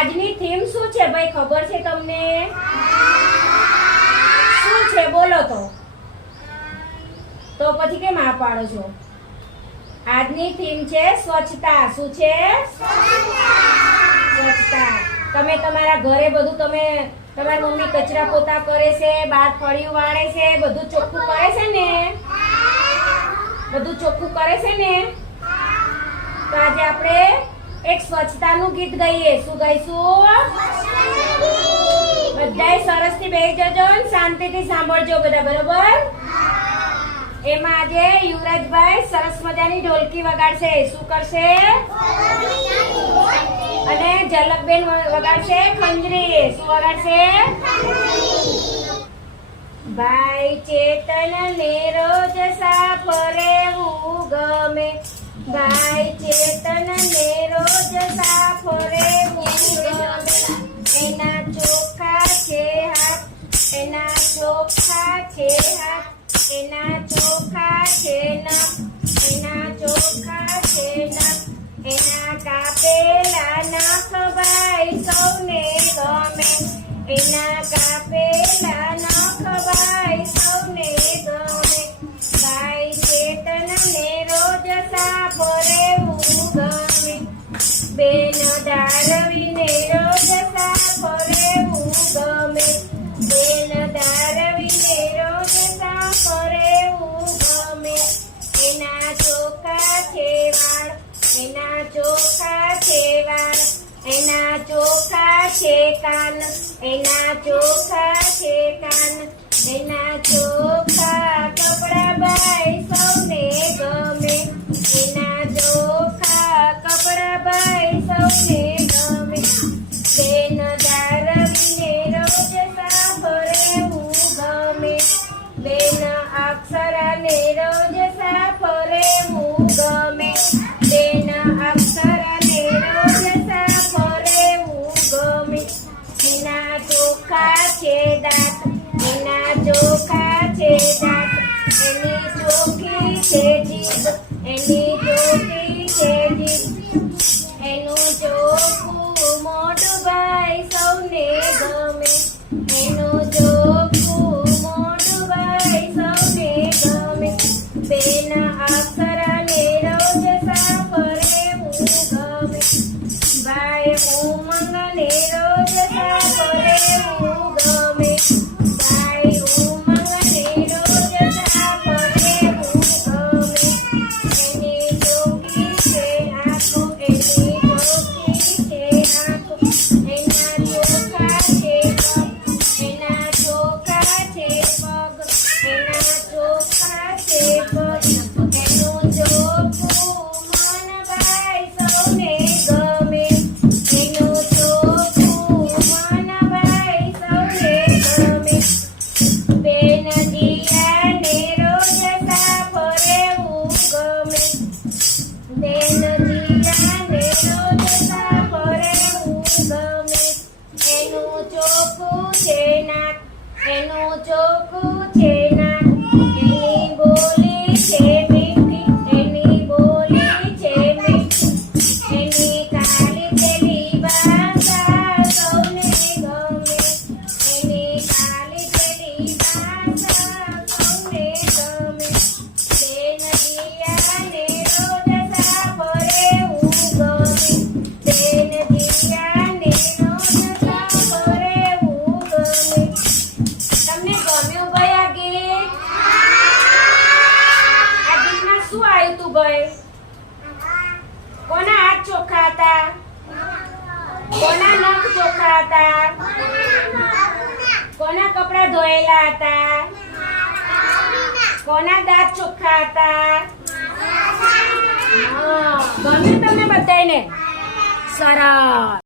આજની થીમ શું છે ભાઈ, ખબર છે તમને? શું છે બોલો તો પછી કેમ આ પાડો છો? આજની થીમ છે સ્વચ્છતા. શું છે? સ્વચ્છતા. તમે તમારા ઘરે બધું તમારી મમ્મી કચરા પોતા કરે છે, બહાર ફળિયું વાળે છે, બધું ચોખ્ખું કરે છે ને? બધું ચોખ્ખું કરે છે ને? તો આજે આપણે એક સ્વચ્છતાનું ગીત ગાઈએ. શું ગાઈશું? બધાય સરસથી બેસી જજો અને શાંતિથી સાંભળજો બધા, બરોબર? એમાં આજે યુવરાજભાઈ સરસ મજાની ઢોલકી વગાડશે. શું કરશે? અને ઝલકબેન વગાડશે ખંજરી. શું વગાડશે? ભાઈ ચેતન ને રોજ સાફ રહેવું ગમે, ભાઈ ચેતન ને રોજ સાફ રહેવું ગમે. એના ચોખ્ખા છે હાથ, એના ચોખ્ખા છે હાથ, એના ચોખ્ખા છે નખ, એના ચોખ્ખા છે નખ, એના કાપેલા નખ ભાઈ સૌને ગમે, એના કાપેલા નખ ભાઈ સૌને ગમે. ભાઈ ચેતન ને રોજ સાફ રહેવું ગમે, બેન ધારવીને રોજ સાફ રહેવું ગમે, બેન ધારવીને રોજ સાફ રહેવું ગમે. એના ચોખ્ખા છે વાળ, એના ચોખ્ખા છે વાળ, એના ચોખ્ખા છે કાન, એના ચોખ્ખા છે કાન, એના ચોખ્ખા કપડા ભાઈ સૌને ગમે, એના ચોખ્ખા કપડા ભાઈ સૌને ગમે. બેન ધારવીને રોજ સાફ રહેવું ગમે, બેન અક્ષરાને રોજ સાફ રહેવું ગમે, બેન અક્ષરાને રોજ સાફ રહેવું ગમે. એના ચોખ્ખા છે દાંત, એના ચોખ્ખા છે દાંત, એની ચોખ્ખી છે જીભ, એની ચોખ્ખી છે જીભ, એનું ચોખ્ખું મોઢું ભાઈ સૌને ગમે, એનું ચોખ્ખું મોઢું ભાઈ સૌને ગમે. બેન અક્ષરાને રોજ સાફ રહેવું ગમે, ભાઈ ઉમંગને રોજ સાફ રહેવું ગમે, ભાઈ ઉમંગને રોજ સાફ રહેવું ગમે. એની ચોખ્ખી છે આંખો, એની ચોખ્ખી છે આંખો, એના ચોખ્ખા છે પગ, એના ચોખ્ખા છે પગ, એના ચોખ્ખા છે પગ. એનું ચોખ્ખું મન ભાઈ સૌને ગમે, એનું ચોખ્ખું મન ભાઈ સૌને ગમે. બેન દિયાને રોજ સાફ રહેવું ગમે, બેન દિયાને રોજ સાફ રહેવું ગમે. એનું ચોખ્ખું છે નાક, એનું ચોખ્ખું છે નાક, એની બોલી છે મીઠી, એની બોલી છે મીઠી, એની કાળી પેલી ભાષા સૌને ગમે, એની કાળી પેલી ભાષા સૌને ગમે. બેન દિયાને રોજ સાફ રહેવું ગમે, બેન દિયાને રોજ સાફ રહેવું ગમે. તમને ગમ્યું ભાઈ આ ગીત? આ ગીતમાં શું આવ્યું તું ભાઈ? કોના હાથ ચોખ્ખા હતા? કોના નખ ચોખ્ખા હતા? કોના કપડા ધોયેલા હતા? કોના દાંત ચોખ્ખા હતા? હા, ગમ્યું તમને બધાને? સરસ.